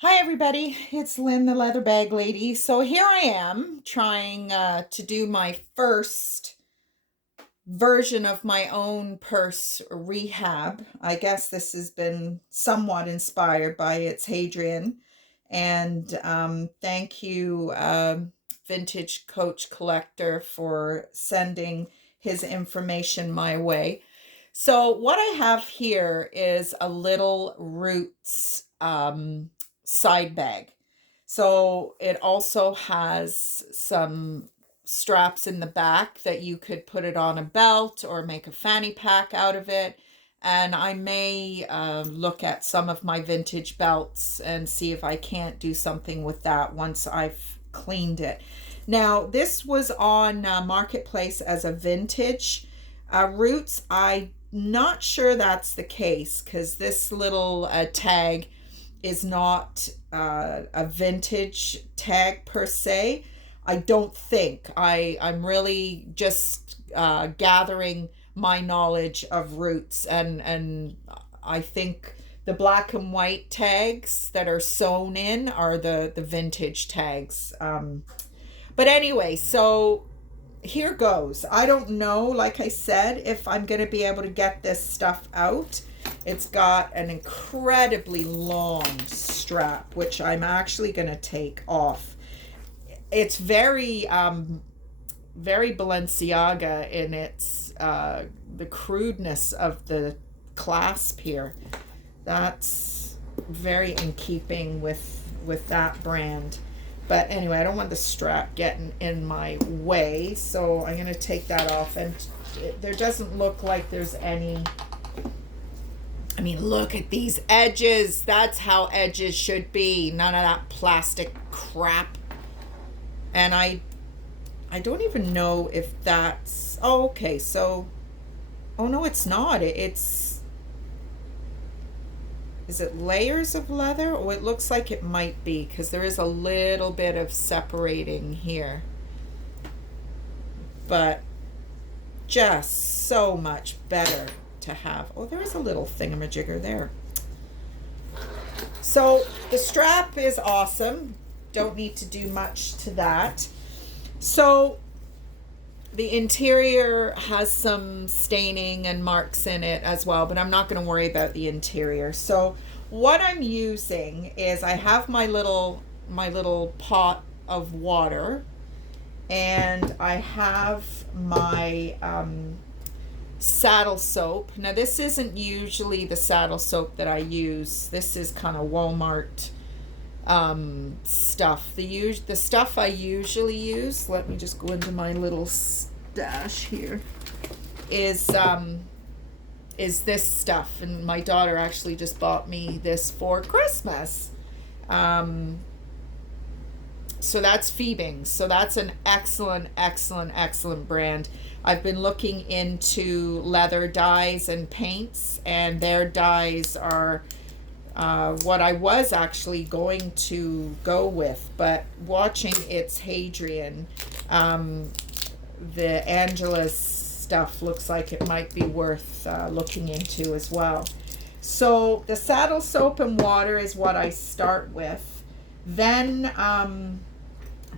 Hi, everybody. It's Lynn, the leather bag lady. So here I am trying to do my first version of my own purse rehab. I guess this has been somewhat inspired by its Hadrian. And thank you, Vintage Coach Collector, for sending his information my way. So what I have here is a little Roots side bag. So it also has some straps in the back that you could put it on a belt or make a fanny pack out of it. And I may look at some of my vintage belts and see if I can't do something with that once I've cleaned it. Now, this was on Marketplace as a vintage Roots. I'm not sure that's the case because this little tag is not a vintage tag per se. I don't think. I'm really just gathering my knowledge of Roots, and I think the black and white tags that are sewn in are the vintage tags. But anyway, so here goes. I don't know, like I said, if I'm going to be able to get this stuff out. It's got an incredibly long strap, which I'm actually going to take off. It's very, very Balenciaga in its, the crudeness of the clasp here. That's very in keeping with that brand. But anyway, I don't want the strap getting in my way, so I'm going to take that off. And there doesn't look like there's any... I mean, look at these edges. That's how edges should be. None of that plastic crap. And I don't even know if that's... Oh, okay, so... Oh, no, it's not. It's... Is it layers of leather? Oh, it looks like it might be, because there is a little bit of separating here. But just so much better to have. Oh, there is a little thingamajigger there. So the strap is awesome. Don't need to do much to that. So the interior has some staining and marks in it as well, but I'm not going to worry about the interior. So what I'm using is I have my little pot of water, and I have my saddle soap. Now, this isn't usually the saddle soap that I use. This is kind of Walmart stuff. The stuff I usually use, let me just go into my little stash here, is this stuff. And my daughter actually just bought me this for Christmas. So that's Phoebing. So that's an excellent, excellent, excellent brand. I've been looking into leather dyes and paints, and their dyes are what I was actually going to go with. But watching its Hadrian, the Angela's stuff looks like it might be worth looking into as well. So the saddle soap and water is what I start with. Then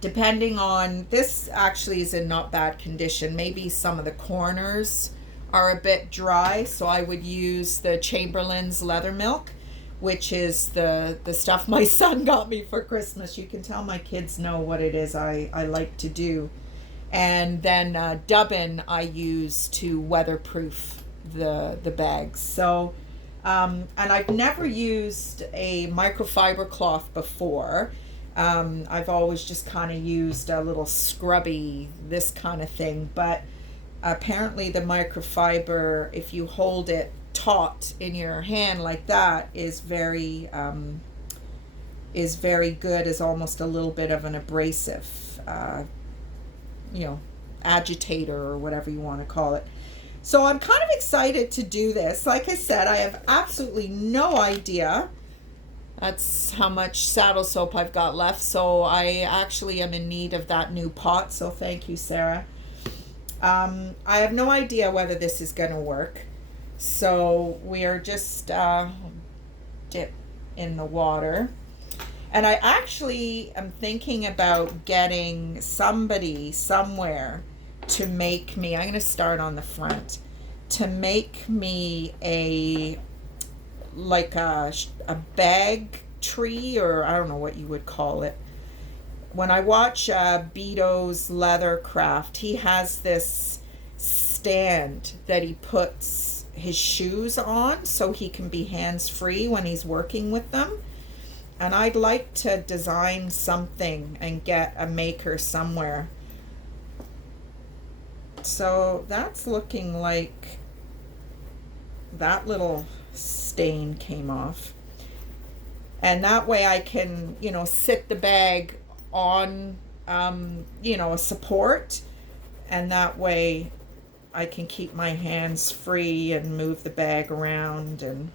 depending on, this actually is in not bad condition. Maybe some of the corners are a bit dry, so I would use the Chamberlain's Leather Milk, which is the stuff my son got me for Christmas. You can tell my kids know what it is I like to do. And then Dubbin I use to weatherproof the bags. So and I've never used a microfiber cloth before. I've always just kind of used a little scrubby, this kind of thing. But apparently the microfiber, if you hold it taut in your hand like that, is very good, as almost a little bit of an abrasive, agitator or whatever you want to call it. So I'm kind of excited to do this. Like I said, I have absolutely no idea. That's how much saddle soap I've got left. So I actually am in need of that new pot. So thank you, Sarah. I have no idea whether this is going to work. So we are just dip in the water. And I actually am thinking about getting somebody somewhere to make me, I'm going to start on the front, to make me like a bag tree, or I don't know what you would call it. When I watch Beto's Leathercraft, he has this stand that he puts his shoes on so he can be hands free when he's working with them. And I'd like to design something and get a maker somewhere. So that's looking like that little stain came off. And that way I can, sit the bag on, a support. And that way I can keep my hands free and move the bag around. And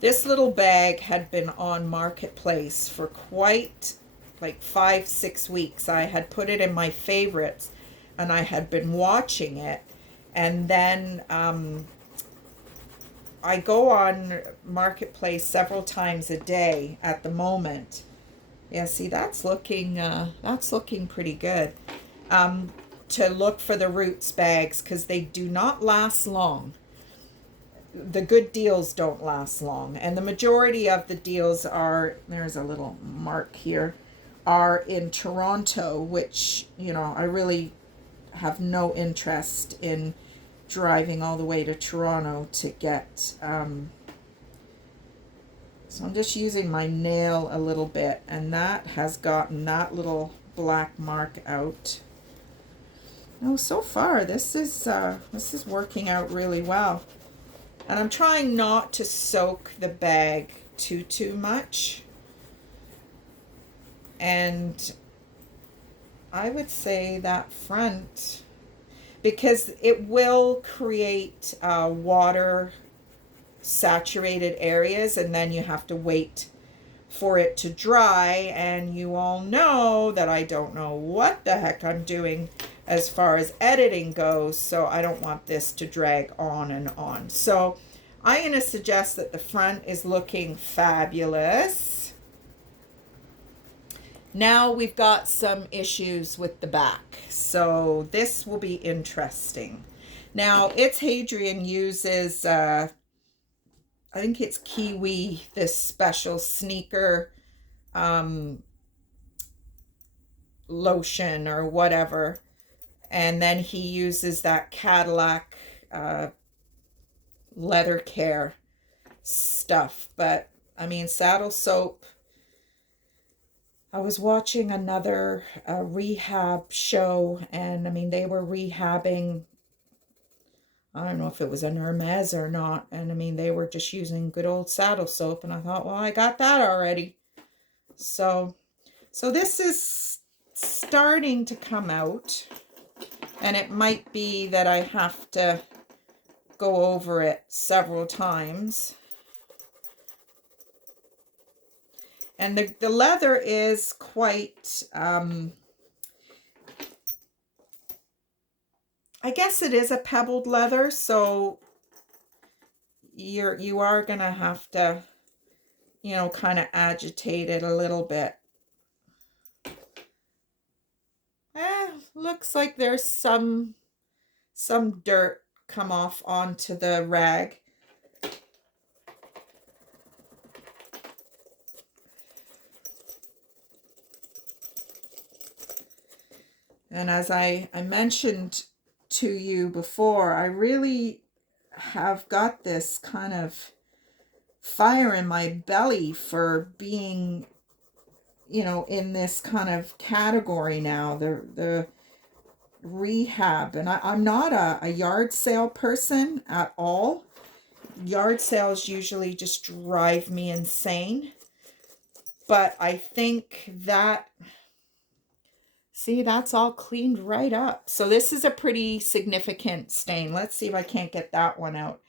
this little bag had been on Marketplace for quite like 5-6 weeks. I had put it in my favorites and I had been watching it. And then I go on Marketplace several times a day at the moment. Yeah, see, that's looking pretty good. To look for the Roots bags, because they do not last long. The good deals don't last long, and the majority of the deals are, there's a little mark here, are in Toronto, which, I really have no interest in driving all the way to Toronto to get, so I'm just using my nail a little bit, and that has gotten that little black mark out. Oh, so far this is working out really well. And I'm trying not to soak the bag too much. And I would say that front, because it will create water saturated areas, and then you have to wait for it to dry. And you all know that I don't know what the heck I'm doing as far as editing goes, so I don't want this to drag on and on. So I'm going to suggest that the front is looking fabulous. Now we've got some issues with the back, so this will be interesting. Now, It's Hadrian uses I think it's Kiwi, this special sneaker lotion or whatever. And then he uses that Cadillac leather care stuff. But, I mean, saddle soap. I was watching another rehab show, and, I mean, they were rehabbing, I don't know if it was an Hermes or not, and, I mean, they were just using good old saddle soap, and I thought, well, I got that already. So this is starting to come out. And it might be that I have to go over it several times. And the leather is quite, I guess it is a pebbled leather, so you are going to have to, kind of agitate it a little bit. Looks like there's some dirt come off onto the rag. And as I mentioned to you before, I really have got this kind of fire in my belly for being, in this kind of category now, the rehab. And I'm not a yard sale person at all. Yard sales usually just drive me insane. But I think that, see, that's all cleaned right up. So this is a pretty significant stain. Let's see if I can't get that one out.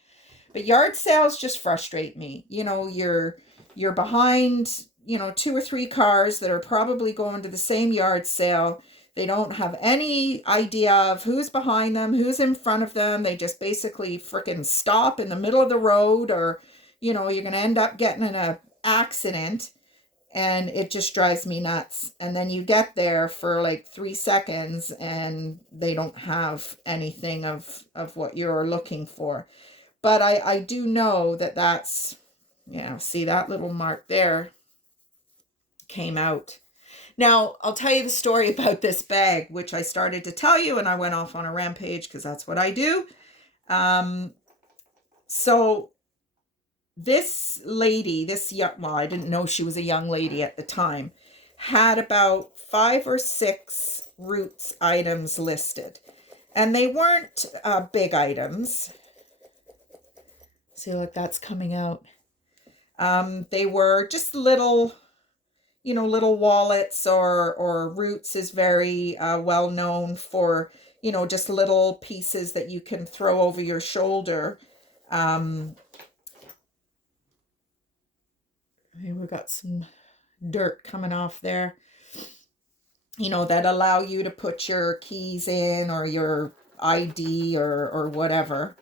But yard sales just frustrate me. You're behind, 2 or 3 cars that are probably going to the same yard sale. They don't have any idea of who's behind them, who's in front of them. They just basically freaking stop in the middle of the road, or, you're going to end up getting in an accident, and it just drives me nuts. And then you get there for like 3 seconds and they don't have anything of what you're looking for. But I do know that that's, see that little mark there came out. Now, I'll tell you the story about this bag, which I started to tell you, and I went off on a rampage because that's what I do. So this lady, well, I didn't know she was a young lady at the time, had about 5 or 6 roots items listed. And they weren't big items. See, look, that's coming out. They were just little, little wallets, or Roots is very well known for, just little pieces that you can throw over your shoulder. We've got some dirt coming off there, that allow you to put your keys in, or your ID, or whatever.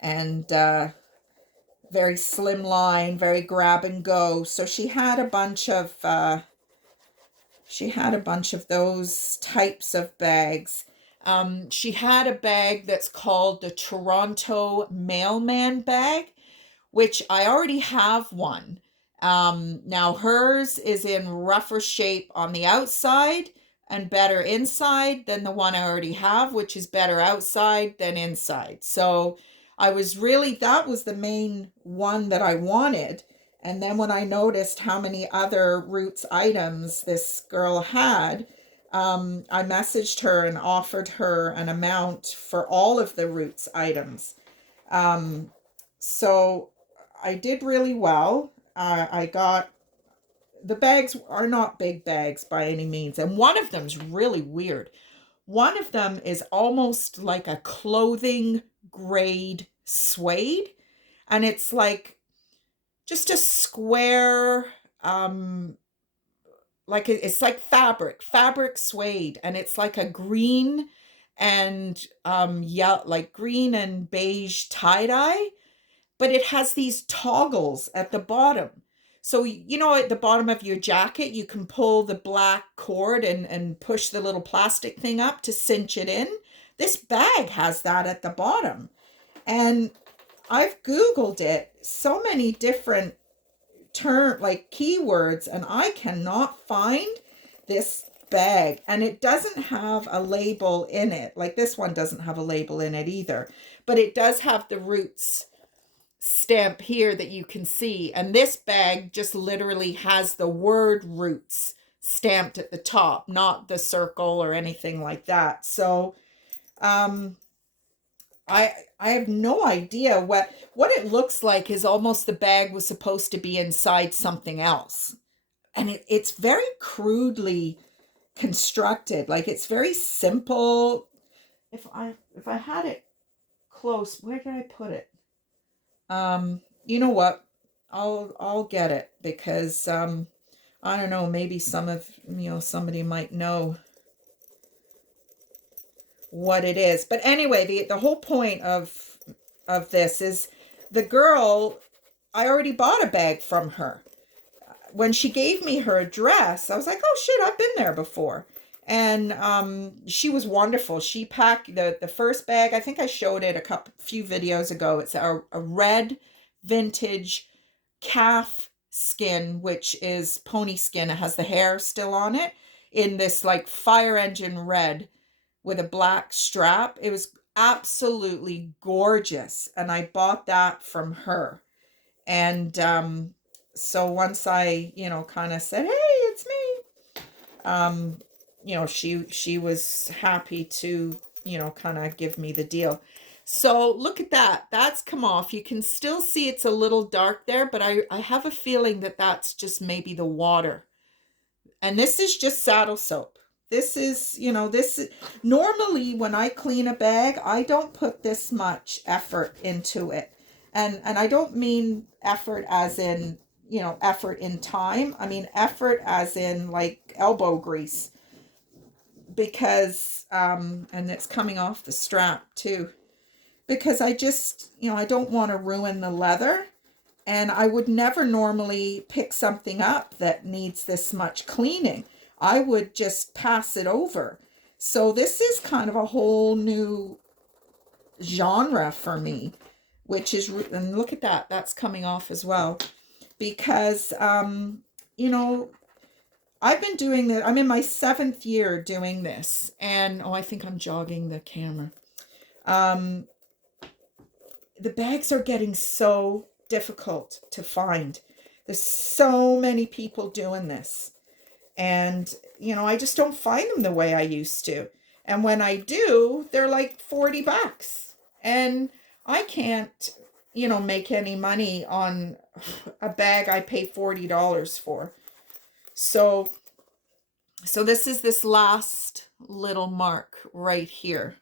And very slim line, very grab and go. So she had a bunch of those types of bags. She had a bag that's called the Toronto Mailman bag, which I already have one. Now hers is in rougher shape on the outside and better inside than the one I already have, which is better outside than inside. So that was the main one that I wanted. And then when I noticed how many other Roots items this girl had, I messaged her and offered her an amount for all of the Roots items. So I did really well. I got, the bags are not big bags by any means. And one of them's really weird. One of them is almost like a clothing grade suede. And it's like just a square, it's like fabric suede. And it's like a green and, like green and beige tie-dye. But it has these toggles at the bottom. So, at the bottom of your jacket, you can pull the black cord and push the little plastic thing up to cinch it in. This bag has that at the bottom. And I've Googled it, so many different keywords, and I cannot find this bag. And it doesn't have a label in it. Like this one doesn't have a label in it either. But it does have the Roots stamp here that you can see, and this bag just literally has the word Roots stamped at the top, not the circle or anything like that. So I have no idea what it looks like. Is almost the bag was supposed to be inside something else, and it's very crudely constructed. Like, it's very simple. If I had it close, where did I put it? You know what? I'll get it, because I don't know, maybe somebody might know what it is. But anyway, the whole point of this is, the girl, I already bought a bag from her. When she gave me her address, I was like, oh shit, I've been there before. And she was wonderful. She packed the first bag. I think I showed it a few videos ago. It's a red vintage calf skin, which is pony skin. It has the hair still on it, in this like fire engine red with a black strap. It was absolutely gorgeous. And I bought that from her. And so once I, kind of said, hey, it's me. She was happy to, kind of give me the deal. So look at that. That's come off. You can still see it's a little dark there, but I have a feeling that that's just maybe the water. And this is just saddle soap. This is, normally when I clean a bag, I don't put this much effort into it. And I don't mean effort as in, effort in time. I mean effort as in like elbow grease. Because, and it's coming off the strap too. because I just, I don't want to ruin the leather. And I would never normally pick something up that needs this much cleaning. I would just pass it over. So this is kind of a whole new genre for me, which is, and look at that, that's coming off as well. Because, I've been doing that. I'm in my 7th year doing this. And, I think I'm jogging the camera. The bags are getting so difficult to find. There's so many people doing this. And, I just don't find them the way I used to. And when I do, they're like $40. And I can't, make any money on a bag I pay $40 for. So this is this last little mark right here.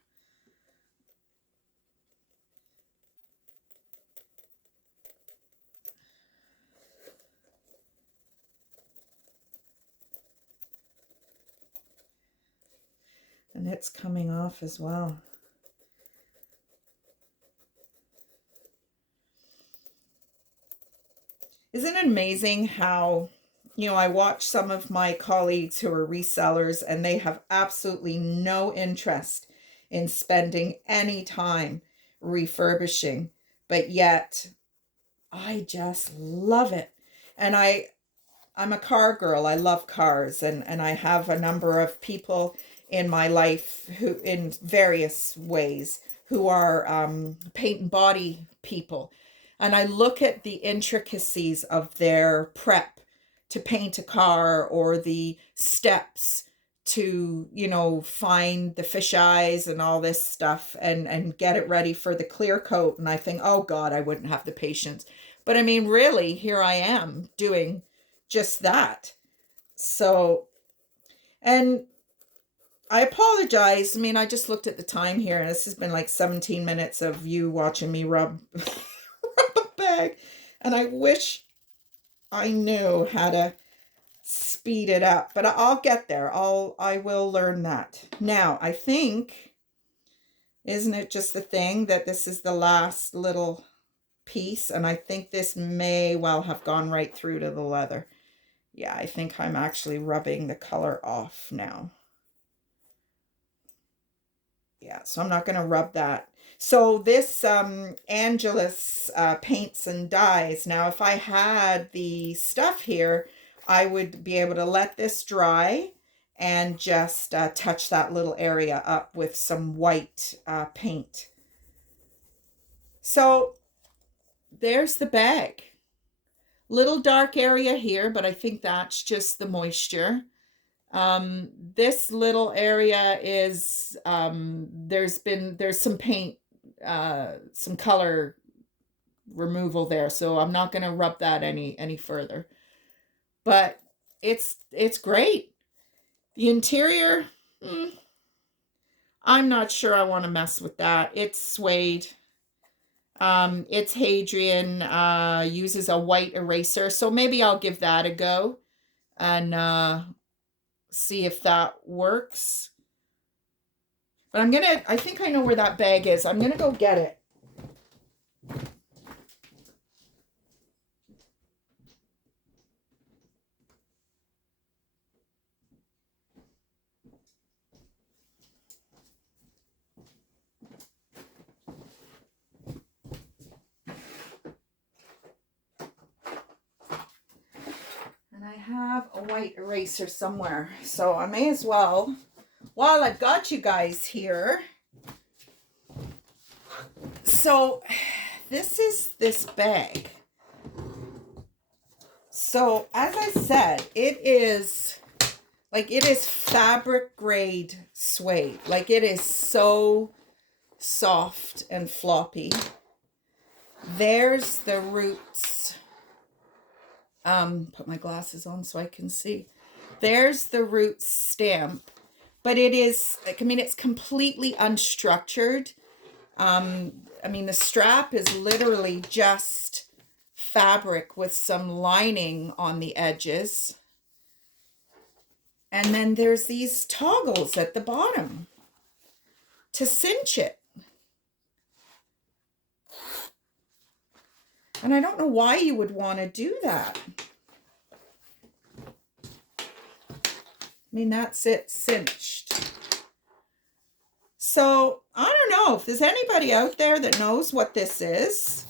And it's coming off as well. Isn't it amazing how, I watch some of my colleagues who are resellers and they have absolutely no interest in spending any time refurbishing, but yet I just love it. And I'm a car girl. I love cars, and I have a number of people in my life who, in various ways, who are paint and body people. And I look at the intricacies of their prep to paint a car, or the steps to, find the fish eyes and all this stuff, and get it ready for the clear coat. And I think, oh God, I wouldn't have the patience. But I mean, really, here I am doing just that. So, and I apologize. I mean, I just looked at the time here, and this has been like 17 minutes of you watching me rub a bag. And I wish I knew how to speed it up, but I'll get there. I will learn that. Now, I think, isn't it just the thing that this is the last little piece? And I think this may well have gone right through to the leather. Yeah, I think I'm actually rubbing the color off now. Yeah, so I'm not going to rub that. So this Angelus paints and dyes. Now, if I had the stuff here, I would be able to let this dry and just touch that little area up with some white paint. So there's the bag. Little dark area here, but I think that's just the moisture. This little area is, there's some paint, some color removal there. So I'm not going to rub that any further, but it's great. The interior, I'm not sure I want to mess with that. It's suede. It's Hadrian, uses a white eraser. So maybe I'll give that a go and, see if that works. But I think I know where that bag is. I'm gonna go get it. And I have a white eraser somewhere. So I may as well, while I've got you guys here. So this is this bag. So as I said, it is fabric grade suede. Like, it is so soft and floppy. There's the Roots. Put my glasses on so I can see. There's the Roots stamp, but it is, it's completely unstructured. I mean, the strap is literally just fabric with some lining on the edges. And then there's these toggles at the bottom to cinch it. And I don't know why you would want to do that. I mean, that's it cinched. So I don't know if there's anybody out there that knows what this is.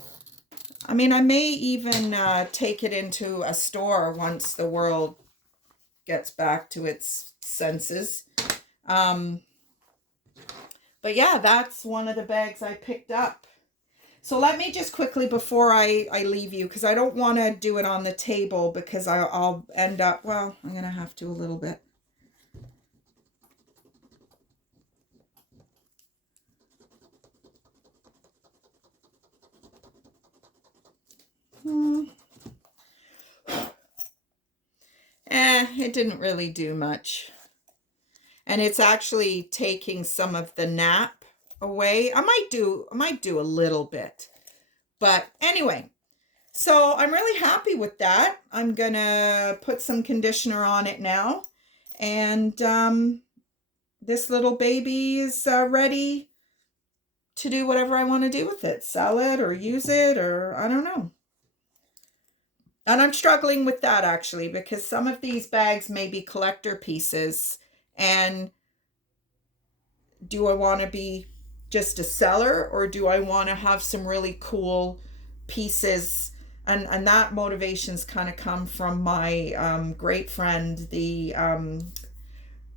I mean, I may even take it into a store once the world gets back to its senses. But yeah, that's one of the bags I picked up. So let me just quickly, before I leave you, because I don't want to do it on the table because I'll end up, well, I'm going to have to a little bit. It didn't really do much. And it's actually taking some of the nap away. I might do a little bit. But anyway, so I'm really happy with that. I'm going to put some conditioner on it now. And this little baby is ready to do whatever I want to do with it. Sell it or use it, or I don't know. And I'm struggling with that actually, because some of these bags may be collector pieces. And do I want to be just a seller, or do I want to have some really cool pieces? And that motivations kind of come from my great friend, the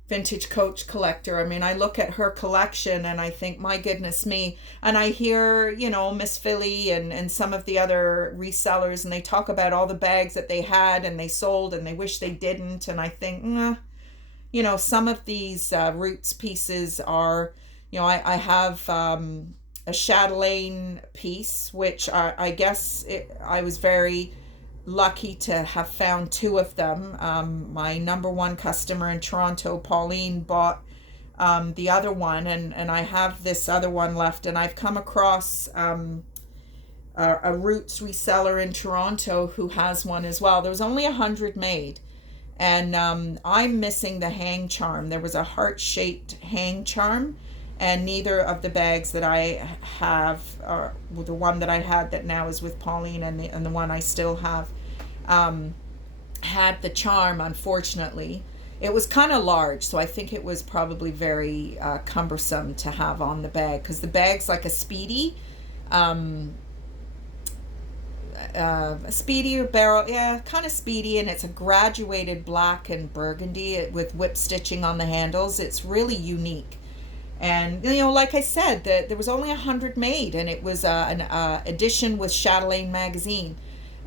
vintage coach collector. I mean, I look at her collection and I think, my goodness me. And I hear, you know, Miss Philly and some of the other resellers, and they talk about all the bags that they had and they sold and they wish they didn't. And I think, you know, some of these roots pieces are, you know, I have a chatelaine piece, which I guess I was very lucky to have found two of them. My number one customer in Toronto, Pauline, bought the other one, and I have this other one left. And I've come across a roots reseller in Toronto who has one as well. There was only 100 made. And I'm missing the hang charm. There was a heart-shaped hang charm, and neither of the bags that I have, or the one that I had that now is with Pauline, and the one I still have, had the charm, unfortunately. It was kind of large, so I think it was probably very cumbersome to have on the bag, because the bag's like a speedy, a speedy barrel, yeah, kind of speedy, and it's a graduated black and burgundy with whip stitching on the handles. It's really unique. And you know, like I said, there was only 100 made, and it was an edition with Chatelaine magazine,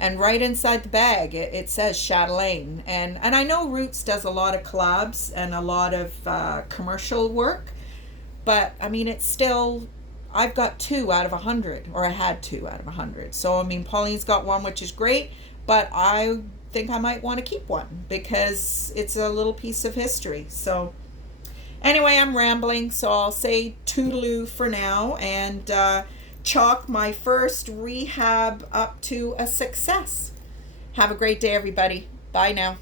and right inside the bag it says Chatelaine. And I know Roots does a lot of collabs and a lot of commercial work, but I mean, it's still, I've got 2 out of 100, or I had 2 out of 100. So, I mean, Pauline's got one, which is great, but I think I might want to keep one because it's a little piece of history. So, anyway, I'm rambling, so I'll say toodaloo for now and chalk my first rehab up to a success. Have a great day, everybody. Bye now.